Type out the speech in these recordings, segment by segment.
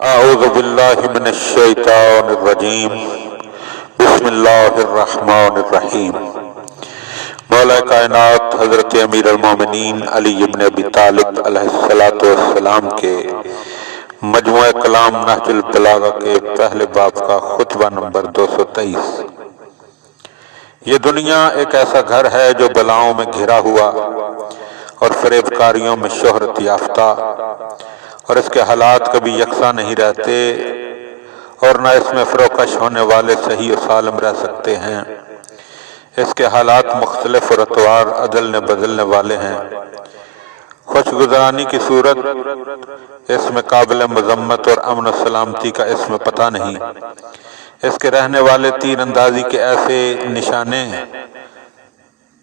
اعوذ باللہ من الشیطان الرجیم بسم اللہ الرحمن الرحیم۔ مولا کائنات حضرت امیر المومنین علی بن ابی طالب علیہ السلام کے مجموعہ کلام نہج البلاغہ کے پہلے باب کا خطبہ نمبر 223۔ یہ دنیا ایک ایسا گھر ہے جو بلاؤں میں گھرا ہوا اور فریب کاریوں میں شہرت یافتہ، اور اس کے حالات کبھی یکساں نہیں رہتے، اور نہ اس میں فروکش ہونے والے صحیح و سالم رہ سکتے ہیں۔ اس کے حالات مختلف اور اتوار عدل بدلنے والے ہیں۔ خوش گزرانی کی صورت اس میں قابل مذمت اور امن و سلامتی کا اس میں پتہ نہیں۔ اس کے رہنے والے تیر اندازی کے ایسے نشانے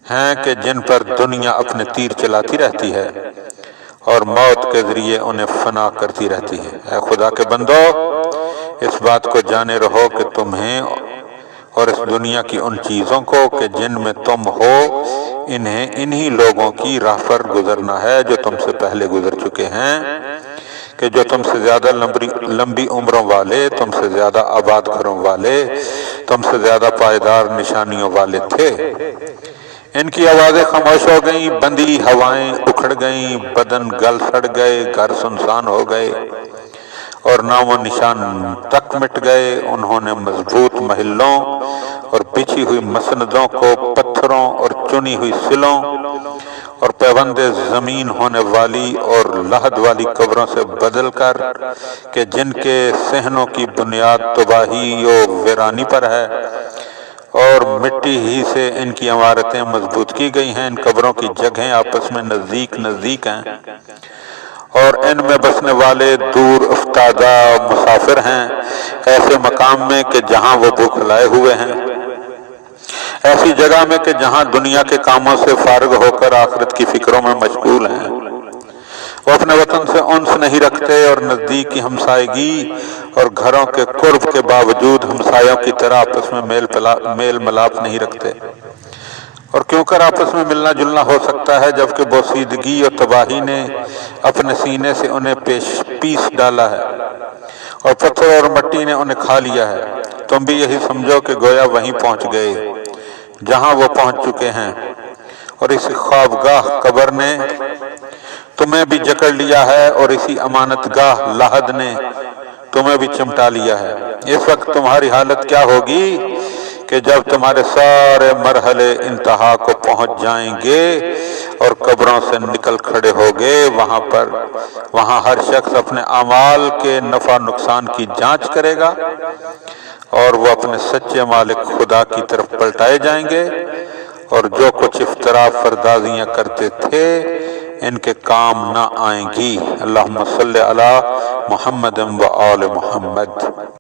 ہیں کہ جن پر دنیا اپنے تیر چلاتی رہتی ہے اور موت کے ذریعے انہیں فنا کرتی رہتی ہے۔ اے خدا کے بندو، اس بات کو جانے رہو کہ تمہیں اور اس دنیا کی ان چیزوں کو کہ جن میں تم ہو، انہیں انہی لوگوں کی راہ پر گزرنا ہے جو تم سے پہلے گزر چکے ہیں، کہ جو تم سے زیادہ لمبی عمروں والے، تم سے زیادہ آباد گھروں والے، تم سے زیادہ پائیدار نشانیوں والے تھے۔ ان کی آوازیں خاموش ہو گئیں، بندی ہوائیں اکھڑ گئیں، بدن گل سڑ گئے، گھر سنسان ہو گئے اور نام و نشان تک مٹ گئے۔ انہوں نے مضبوط محلوں اور بچھی ہوئی مسندوں کو پتھروں اور چنی ہوئی سلوں اور پیوند زمین ہونے والی اور لحد والی قبروں سے بدل کر، کہ جن کے صحنوں کی بنیاد تباہی و ویرانی پر ہے اور مٹی ہی سے ان کی عمارتیں مضبوط کی گئی ہیں، ان قبروں کی جگہیں آپس میں نزدیک ہیں اور ان میں بسنے والے دور افتادہ مسافر ہیں، ایسے مقام میں کہ جہاں وہ بھوک لائے ہوئے ہیں، ایسی جگہ میں کہ جہاں دنیا کے کاموں سے فارغ ہو کر آخرت کی فکروں میں مشغول ہیں۔ وہ اپنے وطن سے انس نہیں رکھتے اور نزدیک کی ہمسائیگی اور گھروں کے قرب کے باوجود ہمسایوں کی طرح آپس میں میل ملاپ نہیں رکھتے۔ اور کیوں کر آپس میں ملنا جلنا ہو سکتا ہے جبکہ بوسیدگی اور تباہی نے اپنے سینے سے انہیں پیس ڈالا ہے اور پتھر اور مٹی نے انہیں کھا لیا ہے۔ تم بھی یہی سمجھو کہ گویا وہیں پہنچ گئے جہاں وہ پہنچ چکے ہیں، اور اسی خوابگاہ قبر نے تمہیں بھی جکڑ لیا ہے اور اسی امانت گاہ لحد نے تمہیں بھی چمٹا لیا ہے۔ اس وقت تمہاری حالت کیا ہوگی کہ جب تمہارے سارے مرحلے انتہا کو پہنچ جائیں گے اور قبروں سے نکل کھڑے ہوگے، وہاں ہر شخص اپنے اعمال کے نفع نقصان کی جانچ کرے گا اور وہ اپنے سچے مالک خدا کی طرف پلٹائے جائیں گے، اور جو کچھ افتراء پردازیاں کرتے تھے ان کے کام نہ آئیں گی۔ اللہم صلی علی محمد و آل محمد۔